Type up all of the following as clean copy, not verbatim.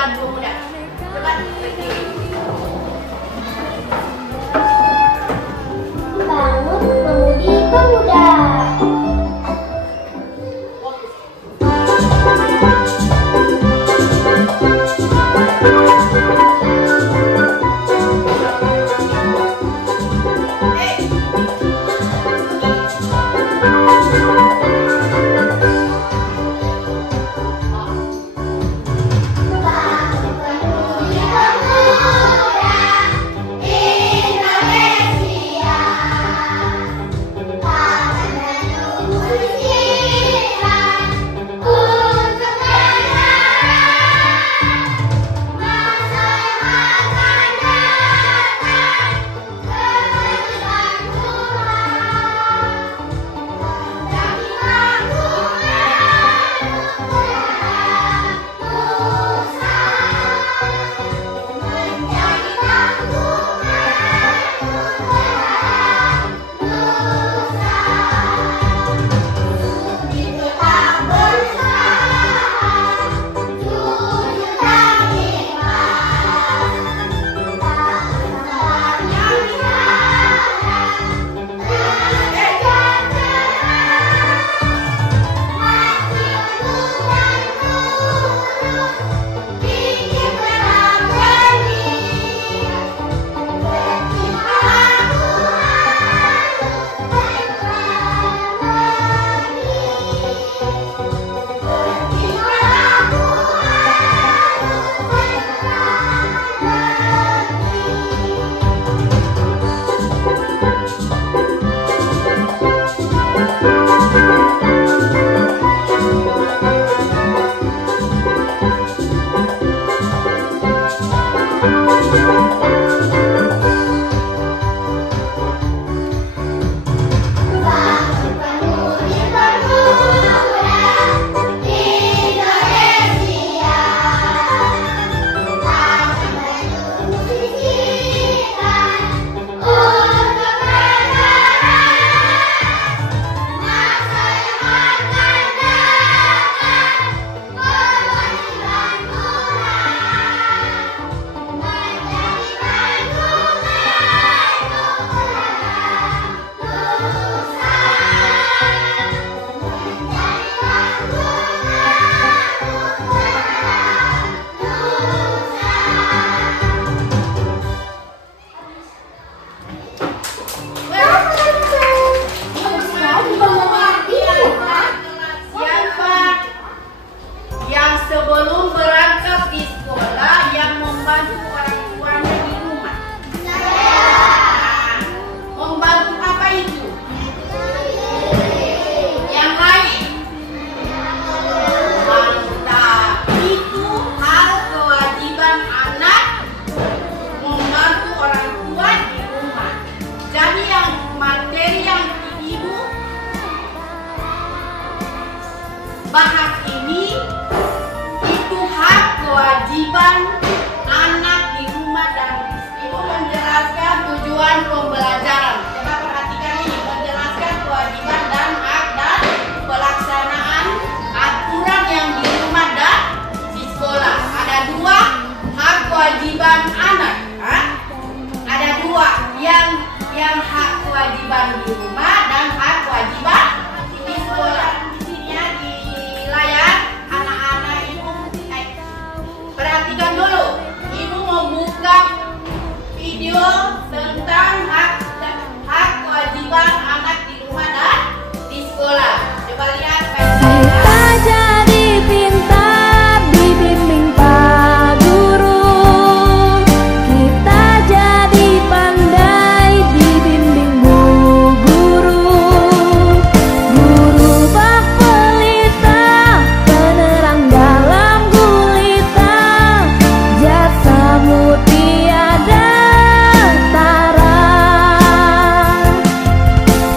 calon pemuda. Coba berdiri. Bangun pemudi-pemuda. Sebelum berangkat di sekolah yang membantu orang tuanya di rumah. Membantu apa itu? Yang lain? Mantap. Itu hal kewajiban anak membantu orang tua di rumah. Jadi yang materi yang ibu bahas ini kewajiban anak di rumah, dan ibu menjelaskan tujuan pembelajaran. Coba perhatikan ini, menjelaskan kewajiban dan hak dan pelaksanaan aturan yang di rumah dan di sekolah. Ada dua hak kewajiban anak. Ada dua, yang hak kewajiban di rumah dan hak kewajiban di sekolah. Di sini ya, di layar anak-anak ibu. Perhatikan dulu, ibu membuka video tentang hak kewajiban anak di rumah dan di sekolah. Coba lihat. Kita jadi pintar dibimbing Pak Guru. Kita jadi pandai dibimbing Bu Guru. Guru bak pelita, penerang dalam gulita. Jasamu tiada tara.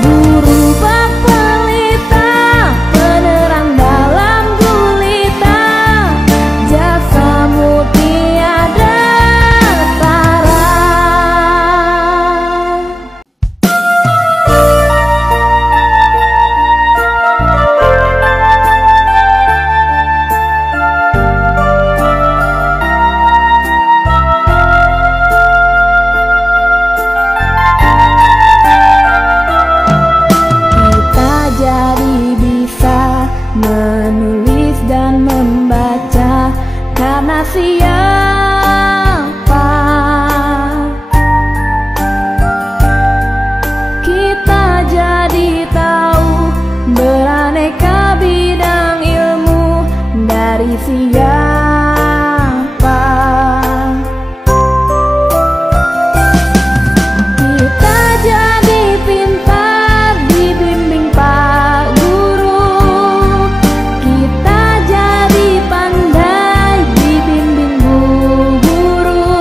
Guru bak pelita, siapa. Kita jadi tahu beraneka bidang ilmu dari siapa. Kita jadi pintar dibimbing Pak Guru. Kita jadi pandai dibimbing Bu Guru.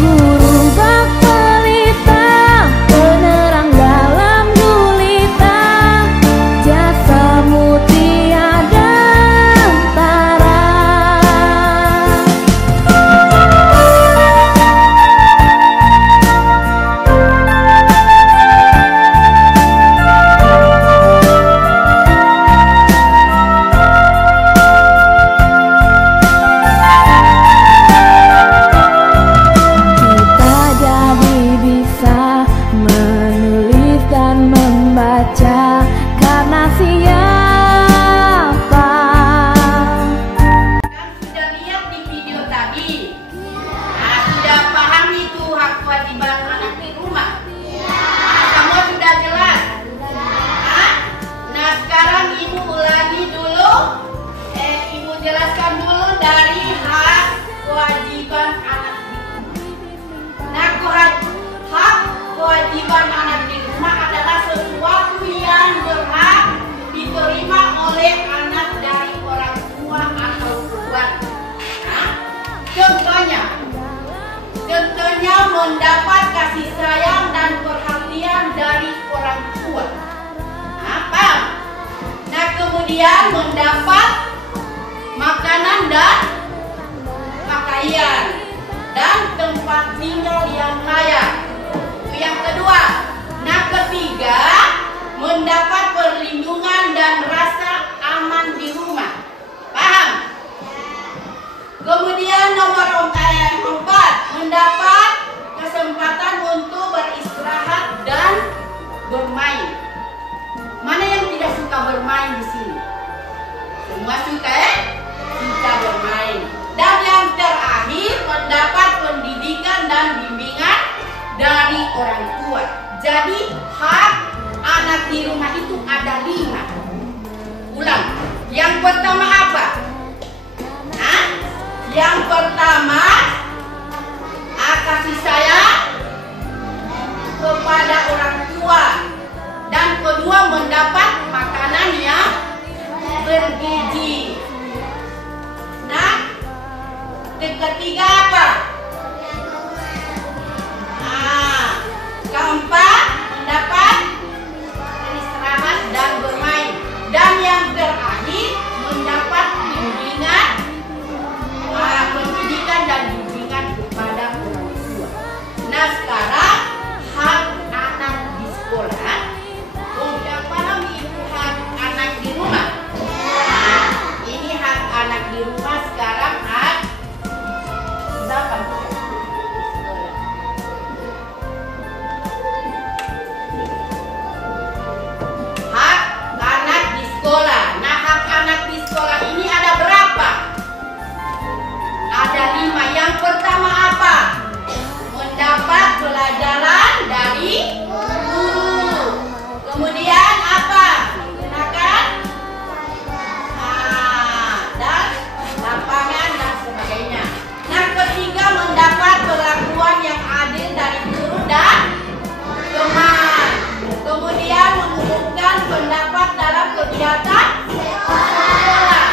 Guru bak pelita, penerang dalam gulita. Jasamu tiada tara. Kita jadi bisa menulis dan membaca karena siapa. Kan sudah lihat di video tadi. Nah, sudah paham itu hak kewajiban anak di rumah. Nah, semua sudah jelas. Nah, sekarang ibu ulangi dulu. Ibu jelaskan dulu dari hak kewajiban anak di rumah. Nah, hak kewajiban anak di rumah adalah sesuatu yang berhak diterima oleh anak dari orang tua atau keluarga. Nah, contohnya mendapat kasih sayang dan perhatian dari orang tua. Apa? Nah, kemudian mendapat makanan dan pakaian dan tempat tinggal yang layak. Itu yang kedua. Nah, ketiga, mendapat perlindungan dan rasa aman di rumah. Paham? Kemudian nomor 4, mendapat kesempatan untuk beristirahat dan bermain. Mana yang tidak suka bermain di sini? Semua suka ya? Suka bermain. Dan yang terakhir, mendapat pendidikan dan bimbingan dari orang tua. Jadi hak anak di rumah itu ada 5. Ulang. Yang pertama apa? Hah? Yang pertama, kasih sayang kepada orang tua. Dan kedua, mendapat makanan yang bergizi. Nah, ketiga apa? Keempat, mendapat beristirahat dan bermain. Dan yang terakhir, mendapat bimbingan, pendidikan dan bimbingan kepada orang tua. Nah, sekarang hak anak di sekolah. Udah paham ibu hak anak di rumah? Nah, ini hak anak di rumah. Sekarang hak siapa? Hak anak di sekolah. Nah, hak anak di sekolah ini ada berapa? Ada 5. Yang pertama apa? Mendapat pelajaran dari guru. Kemudian apa? Menggunakan dan lapangan dan sebagainya. Nah, ketiga, mendapat perlakuan yang adil dari guru dan teman. Kemudian mengumumkan pendapat dalam kegiatan sekolah.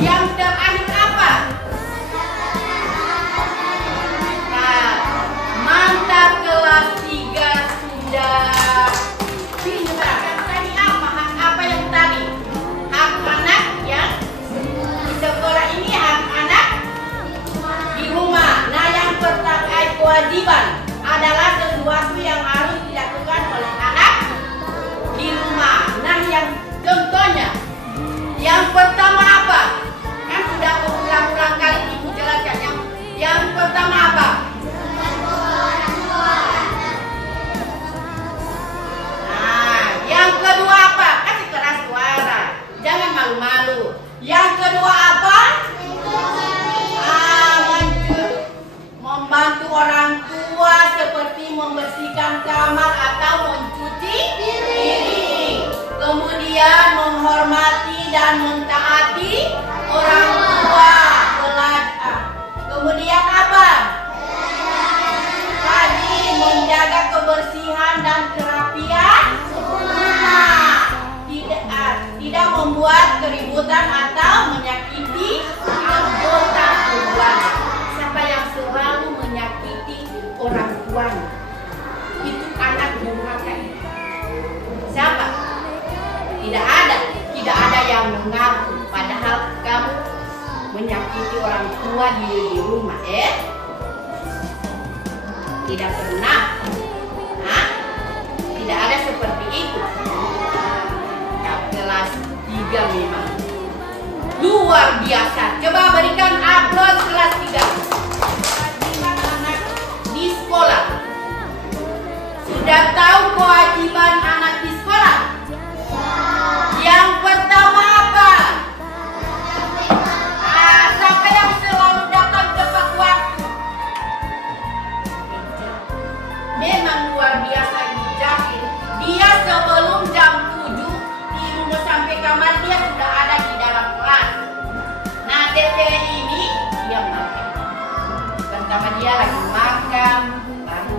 Yang terakhir apa? Nah, mantap kelas 3 sudah pintar. Yang tadi apa? Hak apa yang tadi? Hak anak yang di sekolah ini, hak anak di rumah. Nah, yang pertama kewajiban adalah sesuatu yang harus dilakukan oleh anak di rumah. Nah, yang contohnya, yang pertama apa? Kan sudah berulang-ulang kali ibu jelaskan. Yang pertama apa? Nah, yang kedua apa? Kasih keras suara. Jangan malu-malu. Yang kedua apa? membersihkan kamar atau mencuci piring. Kemudian menghormati dan mentaati orang tua. Kemudian apa? Tadi menjaga kebersihan dan kerapian rumah. Tidak membuat keributan atau menyakiti anggota keluarga. Siapa yang selalu menyakiti orang tuanya? Itu anak durhaka. Siapa? Tidak ada yang mengaku. Padahal kamu menyakiti orang tua di rumah, Tidak pernah. Tidak ada seperti itu. Kelas 3 memang luar biasa. Coba berikan aplaus kelas 3. Kewajiban anak di sekolah. Sudah tahu kewajiban anak di sekolah? Yang pertama apa? Siapa yang selalu datang tepat waktu? Memang luar biasa ini Jahil. Dia sebelum jam 7 di rumah sampai kamar dia sudah ada di dalam kelas. Nah, TPL ini dia makan. Pertama dia lagi makan, baru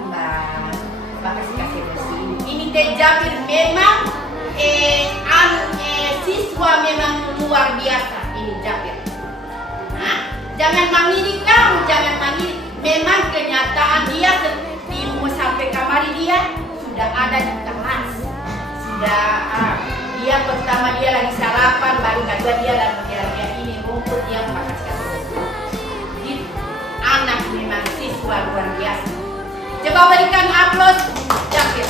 Mbak kasih bersih. Ini Teh Jahil memang siswa memang luar biasa ini Jahil. Jangan mengiri kamu, jangan mengiri. Memang kenyataan dia di rumah sampai kamar dia sudah ada di kelas. Dia pertama dia lagi sarapan, baru kedua dia lagi ini rumput dia makan sekali. Anak memang siswa luar biasa. Coba berikan aplaus Jahil.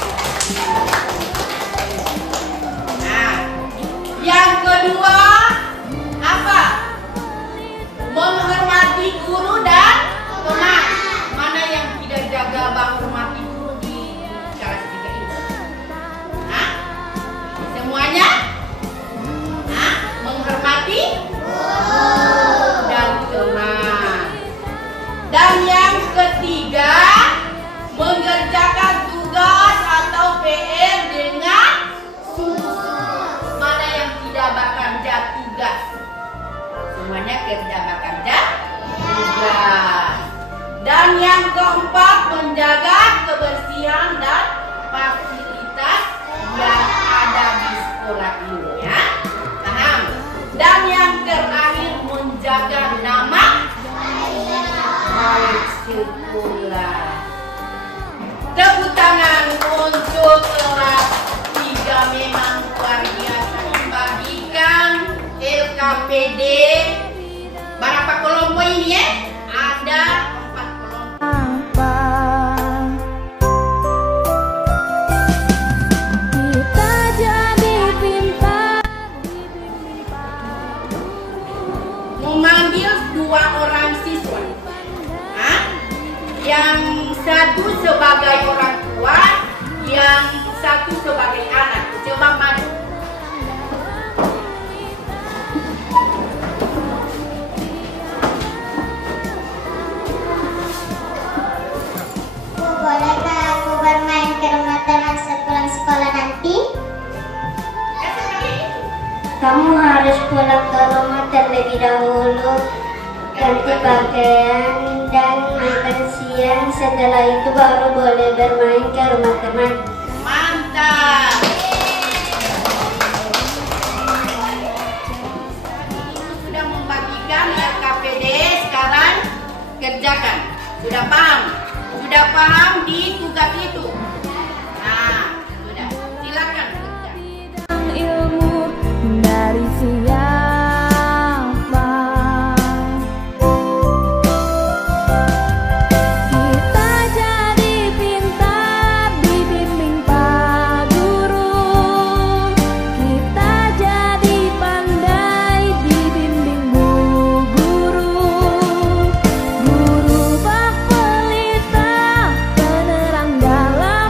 Nah, yang kedua apa? Menghormati guru dan teman. Mana yang tidak jaga menghormati guru di kelas 3 ini? Semuanya? Menghormati guru dan teman. Dan yang ketiga, mengerjakan tugas atau PR dengan sungguh-sungguh. Mana yang tidak bekerja tugas? Semuanya kerja bekerja tugas. Dan yang keempat, menjaga kebersihan dan fasilitas yang ada di sekolah ini, ya. Paham? Dan yang terakhir, menjaga nama baik sekolah. Tepuk tangan untuk kelas 3 memang luar biasa membagikan LKPD. Berapa kelompok ini ya? Ada 4 kelompok. Kita jadi pintar. Memanggil 2 orang siswa. Yang satu sebagai orang tua, yang satu sebagai anak. Coba maju. Bolehkah aku bermain ke rumah teman sepulang sekolah nanti? Kamu harus pulang ke rumah terlebih dahulu, ganti pakaian dan makan siang. Setelah itu baru boleh bermain ke rumah teman. Mantap. Sudah membagikan LKPD, sekarang kerjakan. Sudah paham? Sudah paham di tugas itu? Nah, sudah. Silakan kerja. Ilmu dari siapa? Kita jadi pintar dibimbing Pak Guru. Kita jadi pandai dibimbing Bu Guru. Guru bak pelita penerang dalam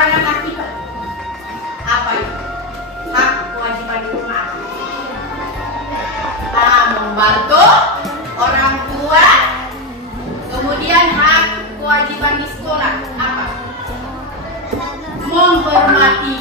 kekurangan akibat. Apa itu? Hak kewajiban di rumah. Membantu orang tua. Kemudian hak kewajiban di sekolah apa? Menghormati